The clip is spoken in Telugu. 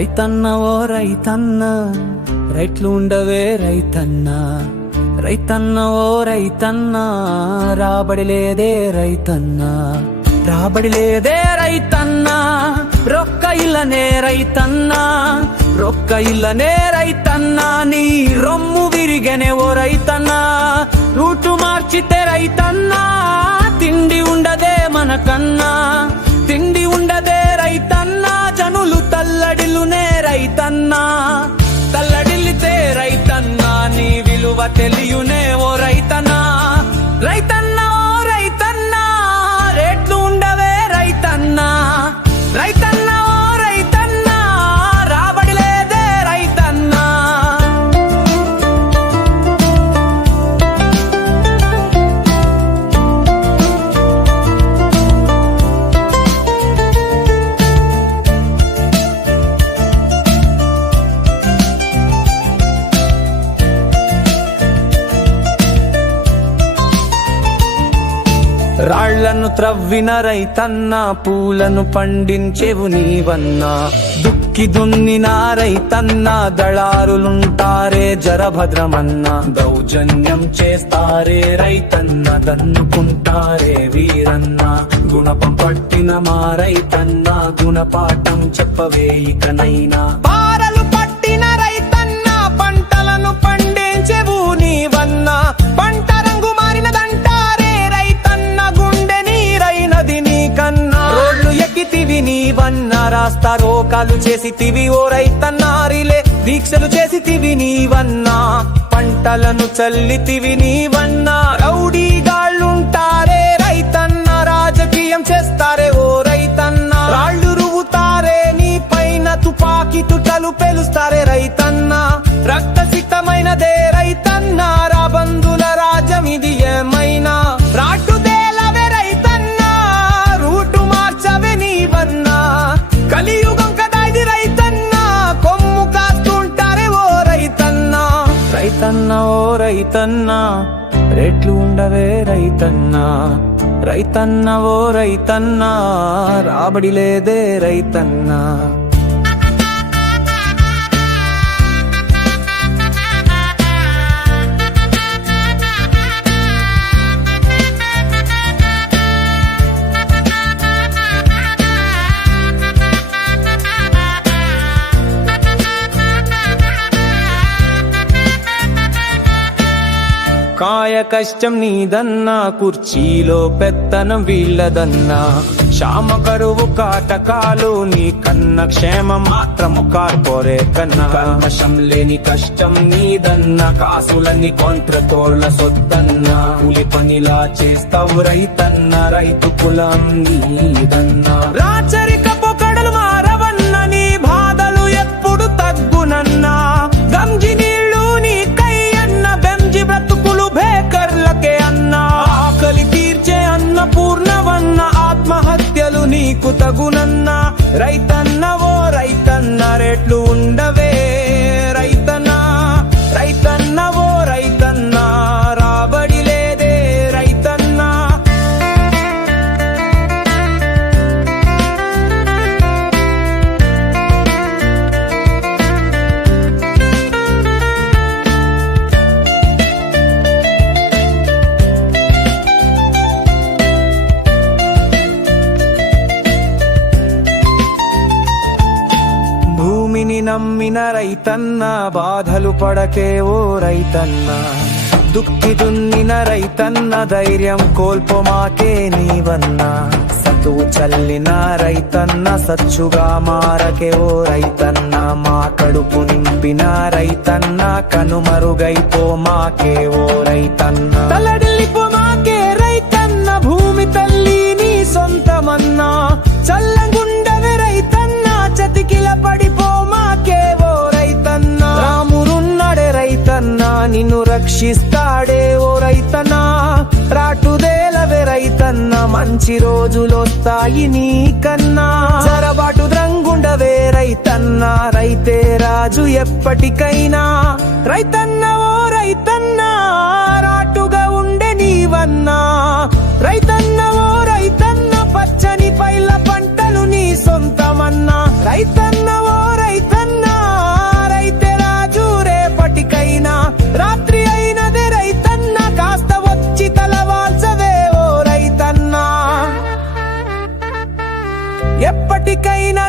రైతన్న ఓ రైతన్న రైట్లు ఉండవే రైతన్న, రైతన్న ఓ రైతన్న రాబడి లేదే రైతన్న, రాబడి లేదే రైతన్న, రొక్క ఇల్లనే రైతన్న, రొక్క ఇల్లనే రైతన్న, నీ రొమ్ము విరిగనే ఓ రైతన్న, రూటు మార్చితే రైతన్న, తిండి ఉండదే మనకన్నా, తిండి ఉండదే రైతన్న, జనులు తల్లడిల్లునే రైతన్న, తల్లడిల్లితే రైతన్న, నీ విలువ తెలియునే ఓ రైతన్న, రైతన్న ఓ రైతన్న రేట్లు ఉండవే రైతన్న, రైతన్న ఓ రైతన్న రాబడి లేదే రైతన్న. రాళ్లను త్రవ్విన రైతన్న, పూలను పండించేవు నీవన్నా, దుక్కి దున్నిన రైతన్న, దళారులుంటారే జరభద్రమన్న, దౌర్జన్యం చేస్తారే రైతన్న, దన్నుకుంటారే వీరన్న, గుణపం పట్టిన మా రైతన్న, గుణపాఠం చెప్పవే ఇకనైనా. పారలు పట్టిన రైతన్న, పంటలను పండించేవు నీవన్నా, పంట రంగు మారినదంటారే రైతన్న, గుండె నీరైనది నీకన్నా, రోడ్లు ఎక్కితివి నీవన్నా, రాస్తా రోకాలు చేసితివి ఓ రైతన్నా, రిలే దీక్షలు చేసితివి నీవన్నా, పంటలను చల్లితివి నీవన్నా, రౌడీగాళ్ళుంటారే రైతన్న, రాజకీయం చేస్తారే ఓ రైతన్న, రాళ్ళు రువుతారే నీ పైన, తుపాకి తుటలు పెలుస్తారే రైతన్న, రక్తసిక్తమైనదే రైతన్న, రాబందుల రాజ్యమిది ఏమైనా, రాటుదేలవే రైతన్న, రూటు మార్చవే నీవన్నా, కలియుగం కదా ఇది రైతన్న, కొమ్ము కాస్తుంటారే ఓ రైతన్న, రైతన్న ఓ రైతన్న రేట్లు ఉండవే రైతన్న, రైతన్న ఓ రైతన్న రాబడి లేదే రైతన్న. కాయ కష్టం నీదన్నా, కుర్చీలో పెత్తనం వీళ్ళదన్నా, శ్యామ కరువు కాటకాలు నీ కన్న, క్షేమం మాత్రము కార్పొరేట్ కన్నా, కల్మషం లేని కష్టం నీదన్నా, కాసులని కొంట్రతోళ్ల సొత్తన్నా, కూలి పనిలా చేస్తావు రైతన్న, రైతు కులం నీదన్నా, రాచరికపు కడలు మారవన్న, నీ బాధలు ఎప్పుడు తగ్గునన్నా, గంజి నీళ్ళు నీ కయ్యన్న, బెంజి బ్రతుకులు బేకర్లకే అన్నా, ఆకలి తీర్చే అన్నపూర్ణవన్న, ఆత్మహత్యలు నీకు తగునన్నా, రైతన్న ఓ రైతన్న రేట్లు ఉండవే రైతన్న, రైతన్న ఓ రైతన్న రాబడి లేదే రైతన్న. భూమిని నమ్మిన రైతన్న, బాధలు పడకే ఓ రైతన్న, దుక్కి దున్నిన రైతన్న, ధైర్యం కోల్పోమాకే నీవన్నా, సతువు చల్లిన రైతన్న, సచ్చుగా మారకే ఓ రైతన్న, మా కడుపు నింపిన రైతన్న, కనుమరుగైపో మాకే ఓ రైతన్న, తలడిల్లిపో మాకే రైతన్న, భూమి తల్లి నీ సొంతమన్నా, చల్లంగుండవే రైతన్న, చతికిల పడిపో మాకే ఓ రైతన్న, రామురున్నాడే రైతన్న, నిన్ను రక్షిస్తాడే ఓ రైతన్న, రాటుదేలవే రైతన్న, మంచి రోజులొస్తాయి నీకన్నా, జరబాటు రంగుండవే రైతన్న, రైతే రాజు ఎప్పటికైనా, రైతన్న ఓ రైతన్న రాటుగా ఉండే నీవన్నా, రైతన్న ఓ రైతన్న పచ్చని పైల పంటలు నీ సొంతమన్నా, రైతన్న ఓ రైతన్న ఎప్పటికైనా